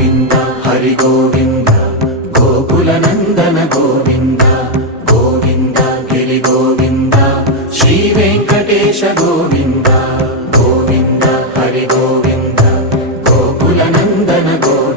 Govinda Hari Govinda గోకులనందన Govinda Govinda Giri Govinda Shri Venkatesha Govinda Govinda Hari Govinda గోకులనందన Govinda